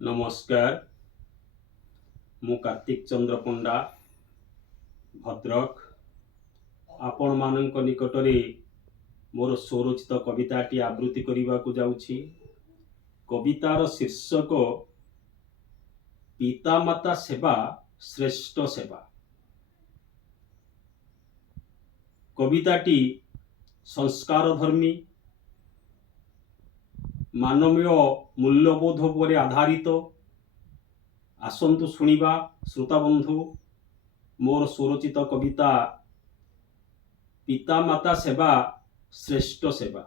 नमस्कार। मु कार्तिक चंद्र पंडा भद्रक आपण मानक निकटरे मोर स्वरचित कविताटी आवृत्ति करने को जाऊँगी। कवितार शीर्षक पितामाता सेवा श्रेष्ठ सेवा। कविताटी संस्कार धर्मी मानवीय मूल्यबोध पर आधारित। आसंतु शुणिबा श्रोता बंधु मोर स्वरचित कविता पितामाता सेवा श्रेष्ठ सेवा।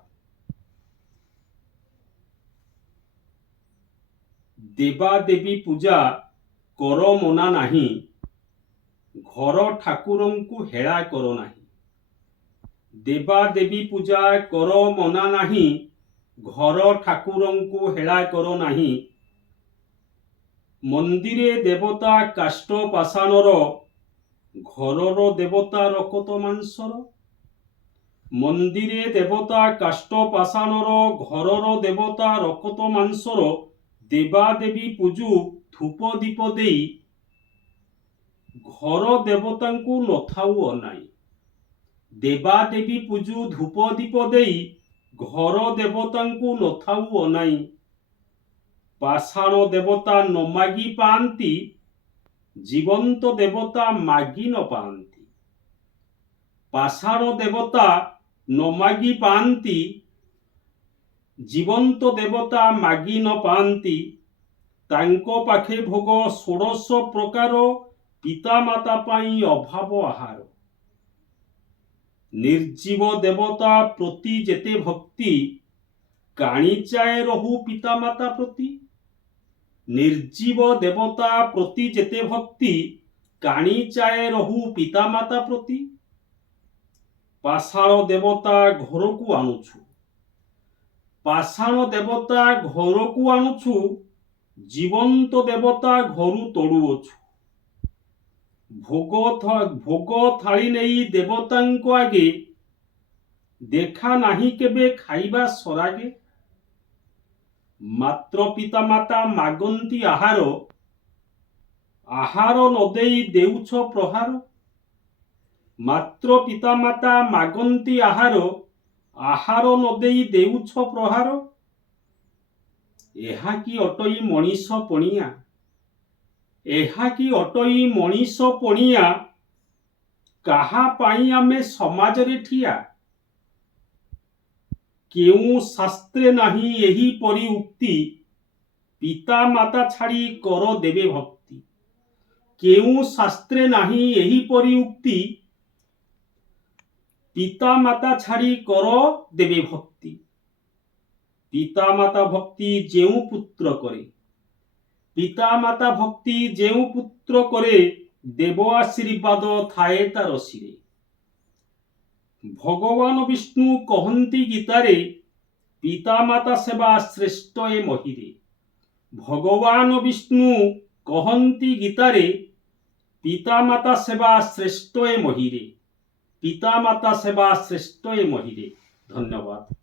देवा देवी पूजा कर मना नहीं, घर ठाकुरंकु हेला कर नहीं। देवा देवी पूजा कर मना नहीं, घर ठाकुरंकु हेला कर नहीं। मंदिरे देवता काष्ट पाषाणर, घरर देवता रकत मांसर। मंदिरे देवता काष्ट पाषाणर, घरर देवता रकत मांसर। देवा देवी पूजु धूप दीप देई, घर देवतांकु नथाउ अनाई। देवा देवी पूजु धूप दीप देई, घर देवतांकु नथाउ अनाई। पाषाण देवता न मागी पांती, जीवंत देवता मागी न पांती। पाषाण देवता न मागी पांती, जीवंत देवता मागी न पांती। तांको पाखे भोग 16 प्रकार, पिता माता पाई अभाव आहार। निर्जीव देवता प्रति जेते भक्ति, काणीचाए रहू पिता माता प्रति। निर्जीव देवता प्रति जेते भक्ति, काणीचाए रहू पिता माता प्रति। पाषाण देवता घर को आणुछु, पाषाण देवता घर को आणुछु। जीवंत देवता घरु तोड़ुअछु। भोग थाली नहीं देवतांको आगे, देखा नहीं केबे खाइबा सरागे। मात्र पिता माता मागंती आहार, आहार न देई देउछ प्रहार। मात्र पिता माता मागंती आहार, आहार न देई देउछ प्रहार। एहा कि अटई मनीष पणिया, एहा कि अटई मनीष पणिया। कहा पाई आमे समाज रे ठिया। केउ शास्त्रे नहीं यही परि उक्ति, पिता माता छाड़ी कर देवे भक्ति। केउ शास्त्रे नहीं यही परि उक्ति, पिता माता छाड़ी कर देवे भक्ति। पिता माता भक्ति जेउ पुत्र करे, पिता माता भक्ति जेउ पुत्र करे। देव आशीर्वाद थाए तार सिरे। भगवान विष्णु कहंती गीतारे, पिता माता सेवा श्रेष्ठ ए महिरे। भगवान विष्णु कहंती गीतारे, पिता माता सेवा श्रेष्ठ ए महिरे। पिता माता सेवा श्रेष्ठ ए महिरे। धन्यवाद।